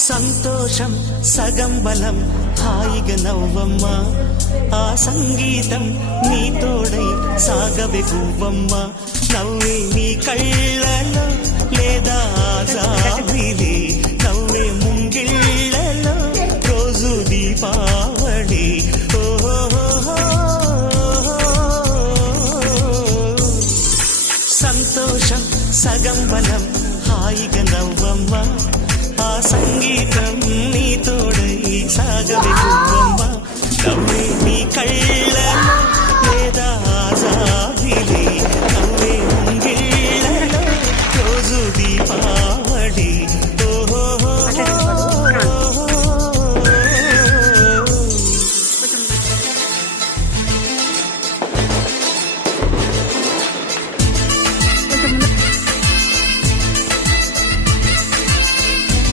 సంతోషం సగం బలం హాయిగా నవ్వమ్మ ఆ సంగీతం నీ తోడై సాగవే పువ్వమ్మ నవ్వే నీ కళ్ళలో లేదా జాబిలి నవ్వే ముంగిళ్ళలో రోజు దీపావళి సంతోషం సగం బలం హాయిగా నవ్వమ్మ ఆ సంగీతం